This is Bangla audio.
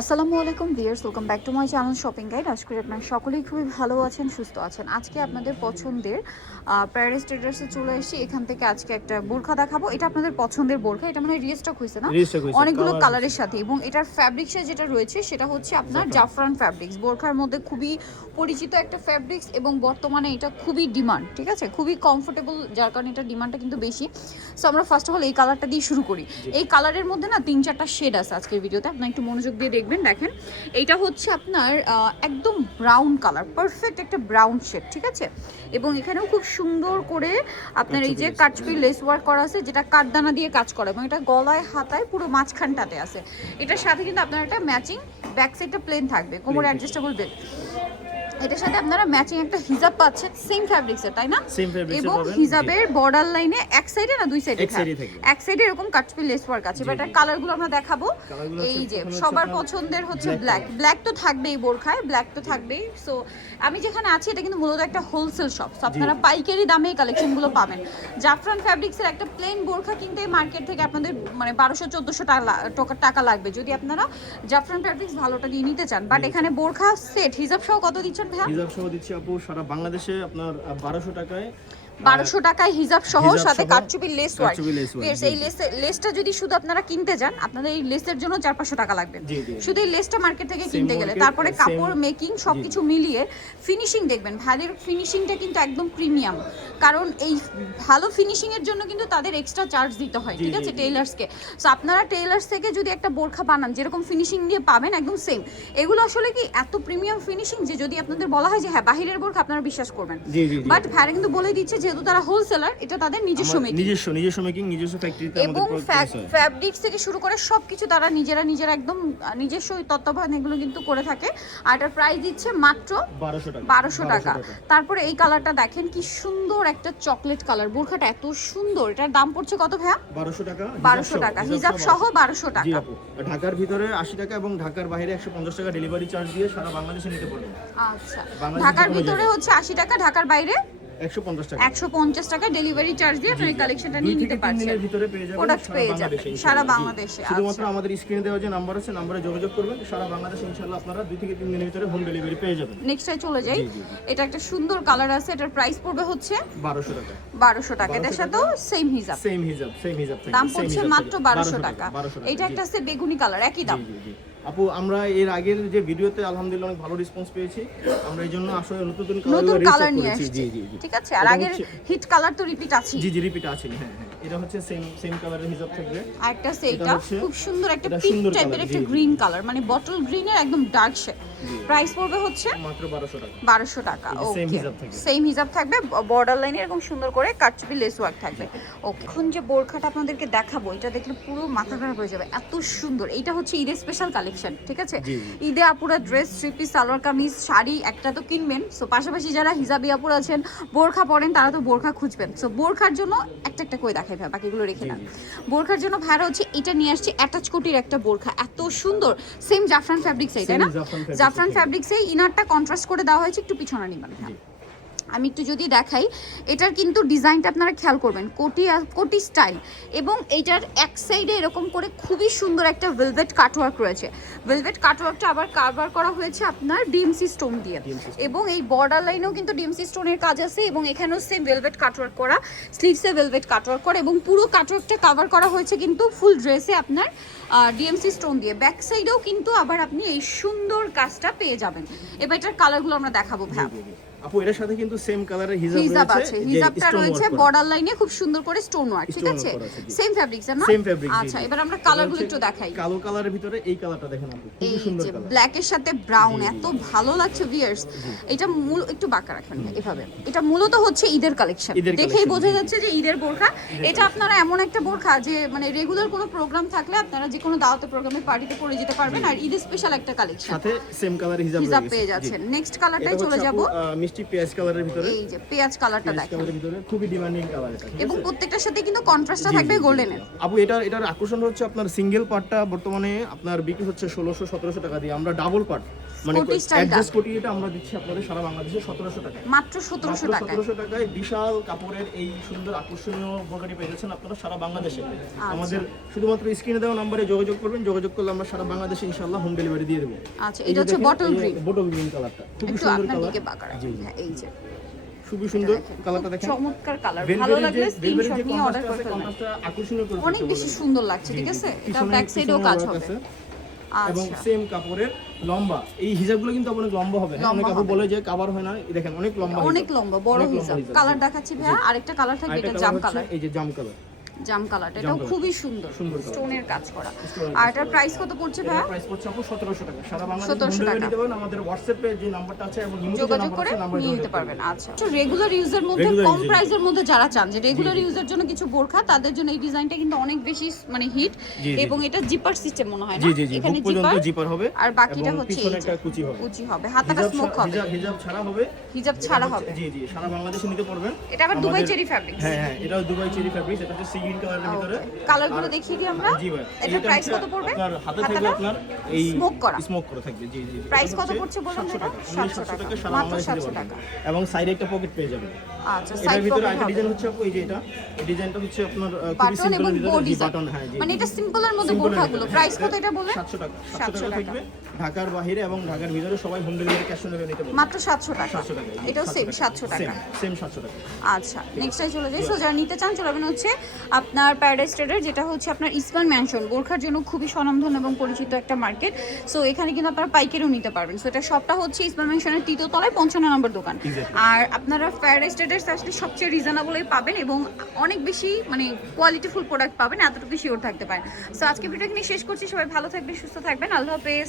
আসসালামু আলাইকুম viewers, welcome back to my channel shopping guide. আশা করি আপনারা সকলেই খুবই ভালো আছেন, সুস্থ আছেন। আজকে আপনাদের পছন্দের প্যারিস ট্রেডার্সে চলে এসেছি। এখান থেকে আজকে একটা বোরখা দেখাবো। এটা আপনাদের পছন্দের বোরখা, এটা মানে রিস্টক হয়েছে না অনেকগুলো কালারের সাথে, এবং এটার ফ্যাব্রিক্সে যেটা রয়েছে সেটা হচ্ছে আপনার জাফরান ফ্যাব্রিক্স। বোরখার মধ্যে খুবই পরিচিত একটা ফ্যাব্রিক্স এবং বর্তমানে এটা খুবই ডিমান্ড, ঠিক আছে, খুবই কমফোর্টেবল, যার কারণে এটার ডিমান্ডটা কিন্তু বেশি। সো আমরা ফার্স্ট অফ অল এই কালারটা দিয়ে শুরু করি। এই কালারের মধ্যে না 3-4টা শেড আছে আজকের ভিডিওতে, আপনার একটু মনোযোগ দিয়ে দেখবেন। দেখেন, এইটা হচ্ছে আপনার একদম ব্রাউন কালার, পারফেক্ট একটা ব্রাউন শেড, ঠিক আছে। এবং এখানেও খুব সুন্দর করে আপনার এই যে কাটচুপি লেস ওয়ার্ক করা আছে, যেটা কাঠদানা দিয়ে কাজ করা, এবং এটা গলায় হাতায় পুরো মাঝখানটাতে আছে। এটার সাথে কিন্তু আপনার একটা ম্যাচিং ব্যাক সাইডটা প্লেন থাকবে, কোমরে অ্যাডজাস্টেবল বেল্ট। এটার সাথে আপনারা ম্যাচিং একটা হিজাব পাচ্ছেন, সেম ফ্যাব্রিক্সের, তাই না? এবং হিজাবের বর্ডার লাইনে এক সাইডে না দুই সাইডে এক সাইডে এরকম কাটচুপি লেস ওয়ার্ক আছে। বাট এর কালারগুলো আমরা দেখাবো। এই যে সবার পছন্দের হচ্ছে ব্ল্যাক তো থাকবেই, বোরখায় ব্ল্যাক তো থাকবেই। সো আমি যেখানে আছি এটা কিন্তু মূলত একটা হোলসেল শপ, আপনারা পাইকারি দামে এই কালেকশনগুলো পাবেন। জাফরান ফ্যাব্রিক্সের একটা প্লেন বোরখা কিনতে মার্কেট থেকে আপনাদের মানে 1200-1400 টাকা লাগবে যদি আপনারা জাফরান ফ্যাব্রিক্স ভালোটা দিয়ে নিতে চান। বাট এখানে বোরখা সেট হিজাব সহ কত দিচ্ছেন? হিজাব সহ দিচ্ছি আপু সারা বাংলাদেশে আপনার 1200 টাকায়, 1200 টাকায় হিজাব সহ, সাথে কাটচুপি লেস ওয়ার্ক। এই লেসটা যদি শুধু আপনারা কিনতে যান, আপনাদের এই লেসের জন্য 400-500 টাকা লাগবে শুধু এই লেসটা মার্কেট থেকে কিনতে গেলে। তারপরে কাপড় মেকিং সবকিছু মিলিয়ে ফিনিশিং দেখবেন, ভাইদের ফিনিশিংটা কিন্তু একদম প্রিমিয়াম, কারণ এই ভালো ফিনিশিং এর জন্য কিন্তু তাদের এক্সট্রা চার্জ দিতে হয়, ঠিক আছে, টেইলার্সকে। সো আপনারা টেইলার্স থেকে যদি একটা বোরখা বানান, যেরকম ফিনিশিং দিয়ে পাবেন একদম সেম। এগুলো আসলে কি এত প্রিমিয়াম ফিনিশিং যে যদি আপনাদের বলা হয় যে হ্যাঁ বাহিরের বোরখা, আপনারা বিশ্বাস করবেন। বাট ভাইরা কিন্তু বলে দিচ্ছে যেহেতু তারা হোলসেলার, এটা তাদের নিজস্ব মেকিং, নিজস্ব ফ্যাক্টরিতে এবং ফ্যাব্রিক্স থেকে শুরু করে সবকিছু তারা নিজেরা একদম নিজস্ব তত্ত্বাবধানে এগুলো কিন্তু করে থাকে। আর এটার প্রাইস দিচ্ছে মাত্র 1200 টাকা। তারপরে এই কালারটা দেখেন কি সুন্দর একটা চকলেট কালার, বোরখাটা এত সুন্দর। এটার দাম পড়ছে কত ভাইয়া? 1200 টাকা, হিজাব সহ 1200 টাকা। ঢাকার ভিতরে 80 টাকা এবং ঢাকার বাইরে 150 টাকা ডেলিভারি চার্জ দিয়ে সারা বাংলাদেশে নিতে পারবেন। আচ্ছা, ঢাকার ভিতরে হচ্ছে 80 টাকা, ঢাকার বাইরে 150 টাকা ডেলিভারি চার্জ দিয়ে আপনি কালেকশনটা নিয়ে নিতে পারছেন। প্রোডাক্ট পেয়ে যাবেন সারা বাংলাদেশে। শুধুমাত্র আমাদের স্ক্রিনে দেওয়া যে নাম্বার আছে, নম্বরে যোগাযোগ করবেন। সারা বাংলাদেশে ইনশাআল্লাহ আপনারা 2 থেকে 3 দিনের ভিতরে হোম ডেলিভারি পেয়ে যাবেন। নেক্সটে চলে যাই। এটা একটা সুন্দর কালার আছে, এটার প্রাইস পড়বে হচ্ছে 1200 টাকা। 1200 টাকা। এটার সাথেও সেম হিজাব দাম পড়ছে মাত্র 1200 টাকা। এটা একটা আছে বেগুনি কালার, একই দাম। আপু আমরা এর আগের যে ভিডিওতে আলহামদুলিল্লাহ অনেক ভালো রেসপন্স পেয়েছি, আমরা এই জন্য আসলে নতুন কালার নিয়ে আসছি, ঠিক আছে। আর আগের হিট কালার তো রিপিট আছে, রিপিট আছে। হ্যাঁ, এটা হচ্ছে সেম কালারের হিজাব থাকবে। আরেকটা সেটা খুব সুন্দর একটা পিঙ্ক টাইপের একটা গ্রিন কালার, মানে বটল গ্রিনের একদম ডার্ক শেড। প্রাইস পড়বে হচ্ছে মাত্র 1200 টাকা। ওকে, সেম হিজাব থাকবে, বর্ডার লাইনে এরকম সুন্দর করে কাটচুপি লেস ওয়ার্ক থাকবে। ওকে, এখন যে বোরখাটা আপনাদেরকে দেখাবো, এটা দেখলে পুরো মাথা খারাপ হয়ে যাবে, এত সুন্দর। এটা হচ্ছে ঈদের স্পেশাল কালেকশন, ঠিক আছে। ঈদে আপুরা dress, three piece, salwar kameez, sari একটা তো কিনবেন। সো পাশাপাশি যারা হিজাবি আপুরা আছেন, বোরখা পরেন, তারা তো বোরখা খুঁজবেন। সো বোরখার জন্য একটা করে দেখাই ভাই, বাকিগুলো রেখে না। বোরখার জন্য ভাইরা হচ্ছে এটা নিয়ে আসছে অ্যাটাচ কোটির একটা বোরখা, এত সুন্দর। সেম জাফরান ফ্যাব্রিক্স, তাই না? জাফরান ফ্যাব্রিক্সে ইনারটা কন্ট্রাস্ট করে দেওয়া হয়েছে, একটু পিছনে নিবেন। হ্যাঁ, আমি একটু যদি দেখাই, এটার কিন্তু ডিজাইনটা আপনারা খেয়াল করবেন, কোটি স্টাইল। এবং এইটার এক সাইডে এরকম করে খুবই সুন্দর একটা ভেলভেট কাটওয়ার্ক রয়েছে। ভেলভেট কাটওয়ার্কটা আবার কাভার করা হয়েছে আপনার ডিএমসি স্টোন দিয়ে, এবং এই বর্ডার লাইনেও কিন্তু ডিএমসি স্টোনের কাজ আছে, এবং এখানেও সেম ভেলভেট কাটওয়ার্ক করা, স্লিভসে ভেলভেট কাটওয়ার্ক করা, এবং পুরো কাটওয়ার্কটা কাভার করা হয়েছে কিন্তু ফুল ড্রেসে আপনার ডিএমসি স্টোন দিয়ে। ব্যাক সাইডেও কিন্তু আবার আপনি এই সুন্দর কাজটা পেয়ে যাবেন। এবার এটার কালারগুলো আমরা দেখাবো ভাই। আপু এর সাথে কিন্তু সেম কালারের হিজাব আছে, হিজাবটা রয়েছে বর্ডার লাইনে খুব সুন্দর করে স্টোন ওয়ার্ক, ঠিক আছে। সেম ফ্যাব্রিক্স না? আচ্ছা, এবার আমরা কালারগুলো একটু দেখাই। কালো কালারের ভিতরে এই কালারটা দেখেন আপু, খুব সুন্দর কালার, ব্ল্যাক এর সাথে ব্রাউন, এত ভালো লাগছে ভিউয়ার্স। এটা মূল একটু বাঁকা রাখেন এভাবে। এটা মূলত হচ্ছে ঈদের কালেকশন, দেখেই বোঝা যাচ্ছে যে ঈদের বোরখা। এটা আপনারা এমন একটা বোরখা যে মানে রেগুলার কোনো প্রোগ্রাম থাকলে আপনারা যে কোনো দাওয়াতে প্রোগ্রামে পার্টিতে পরে যেতে পারবেন। আর ঈদের স্পেশাল একটা কালেকশন, সাথে সেম কালারের হিজাব পেয়ে যাচ্ছেন। নেক্সট কালারটাই চলে যাব। এসেছি পেঁয়াজ কালারের ভিতরে। এই যে পেঁয়াজ কালারটা পেঁয়াজ দেখেন কালারের ভিতরে খুবই ডিমান্ডিং কালার এটা, ঠিক এবং আছে? প্রত্যেকটার সাথে কিন্তু কন্ট্রাস্টটা জি, থাকবে জি, জি। গোল্ডেনের। আপু এটার আকর্ষণ হচ্ছে আপনার সিঙ্গেল পার্টটা বর্তমানে আপনার বিক্রি হচ্ছে 1600-1700 টাকা দিয়ে। আমরা ডাবল পার্ট মানে কোটি স্টাইল অ্যাডজাস্ট কোটি এটা আমরা দিচ্ছি আপনাদের সারা বাংলাদেশে 1700 টাকায়। মাত্র 1700 টাকায়। 1700 টাকায় বিশাল কাপড়ের এই সুন্দর আকর্ষণীয় বোরকাটি পেয়ে যাচ্ছেন আপনারা সারা বাংলাদেশে। আমাদের শুধুমাত্র স্ক্রিনে দেওয়া নম্বরে যোগাযোগ করবেন, যোগাযোগ করলে আমরা সারা বাংলাদেশে ইনশাআল্লাহ হোম ডেলিভারি দিয়ে দেবো। আচ্ছা, এটা হচ্ছে বটল গ্রিন। বটল গ্রিন কালারটা খুবই একটু সুন্দর আপনার কালার। দিকে বাঁকা রাখেন। হ্যাঁ, এই যে খুবই সুন্দর কালারটা দেখেন, চমৎকার কালার। ভালো ভেলভেটের লাগলে যে স্ক্রিনশট ভেলভেটের যে নিয়ে অর্ডার কন্ট্রাস্ট করে আছে, ফেলবেন। কন্ট্রাস্টটা আকর্ষণীয় করে অনেক বেশি সুন্দর লাগছে, ঠিক আছে? এটা ব্যাক সাইডেও কাজ হবে। এবং আচ্ছা, সেম কাপড়ের লম্বা। এই হিজাবগুলো কিন্তু অনেক লম্বা হবে, হ্যাঁ? অনেক কাপড় বলে যে কভার হয় না, এই দেখেন অনেক লম্বা অনেক হিজাব। লম্বা বড় অনেক লম্বা হিজাব। হিজাব, কালার জি। দেখাচ্ছি ভাইয়া, আরেকটা কালার থাকবে, আরেকটা এটা কালার জাম হচ্ছে কালার। এই যে জাম কালার। জাম কালারটা জাম এটাও কালার। খুবই সুন্দর, সুন্দর কালার। স্টোনের কাজ করা। স্টোনের আর কাজ এটার করা। প্রাইস কত পড়ছে এটার ভাইয়া? প্রাইস পড়ছে আপু 1700 টাকা। সারা বাংলাদেশে 1700 হোম ডেলিভারি টাকা। দিতে পারবেন। আমাদের হোয়াটসঅ্যাপে যে নাম্বারটা আছে এবং ইমোতে যে যোগাযোগ নাম্বার করে আছে নাম্বারে নিয়ে নিতে যোগাযোগ পারবেন। করবেন। আচ্ছা, রেগুলার ইউজের মধ্যে Regular কম user। প্রাইসের মধ্যে যারা চান যে রেগুলার ইউজের জন্য কিছু বোরখা, তাদের জন্য এই ডিজাইনটা কিন্তু অনেক বেশি মানে হিট। জি, জি, এবং এটা জিপার সিস্টেম মনে হয় না? জি জি জি, এখানে বুক পর্যন্ত জিপার জিপার হবে আর বাকিটা এবং হচ্ছে পিছনে এই যে একটা কুচি হবে। কুচি হবে, হাতাটা স্মোক হবে, হিজাব ছাড়া হবে। হিজাব ছাড়া এটা হবে। হচ্ছে- জি জি, সারা বাংলাদেশে নিতে পারবেন। এটা আবার দুবাই আমাদের- চেরি ফ্যাব্রিক্স। হ্যাঁ হ্যাঁ, এটাও দুবাই চেরি ফ্যাব্রিক্স। এটা হচ্ছে সি গ্রিন কালারের ভিতরে। কালারগুলো দেখিয়ে দিই আমরা। জি ভাই, এটার এটা প্রাইস হচ্ছে কত পড়বে? আপনার হাতে থাকবে হাতাটা আপনার এই স্মোক করা। স্মোক করা থাকবে। জি জি জি। প্রাইস এটা কত হচ্ছে পড়ছে বলুন 700 এটা? টাকা। 700 700 টাকা টাকা। সারা মাত্র বাংলাদেশে 700 দিতে টাকা। পারবেন। এবং সাইডে একটা পকেট পেয়ে যাবেন। আচ্ছা, এটার সাইড ভিতরে পকেট একটা হবে। ডিজাইন হচ্ছে আপু এই যে এটা। এই ডিজাইনটা হচ্ছে আপনার খুবই বাটন সিম্পল এবং ভিতরে। বডি জি, বাটন, হ্যাঁ জি। মানে এটা সিম্পলের মধ্যে Simple এর বোরখাগুলো। ভিতরে। প্রাইস কত এটা বলে? 700 টাকা। 700 700 টাকা টাকা। থাকবে। ঢাকার বাইরে এবং ঢাকার ভিতরে সবাই home delivery cash on delivery নিতে পারবে। মাত্র 700 টাকা। 700 টাকা। এটাও সেম 700 টাকা। সেম 700 টাকা। আচ্ছা, নেক্সটে চলে যাই। সো যারা নিতে চান চলে যাবেন হচ্ছে আপনার প্যারাডাইস ট্রেডার, যেটা হচ্ছে আপনার ইসমান ম্যানশন, বোরখার জন্য খুবই স্বনামধন্য এবং পরিচিত একটা মার্কেট। সো এখানে কিন্তু আপনারা পাইকারিও নিতে পারবেন। সো এটা সবটা হচ্ছে ইসমান ম্যানশনের 3য় তলায় 55 নম্বর দোকান। Exactly. আর আপনারা প্যারাডাইস ট্রেডার্স আসলে সবচেয়ে রিজনেবলই পাবেন এবং অনেক বেশি মানে কোয়ালিটিফুল প্রোডাক্ট পাবেন, এতটুকু শিওর থাকতে পারেন। সো আজকে ভিডিও এখানে শেষ করছি। সবাই ভালো থাকবেন, সুস্থ থাকবেন। আল্লাহ হাফেজ।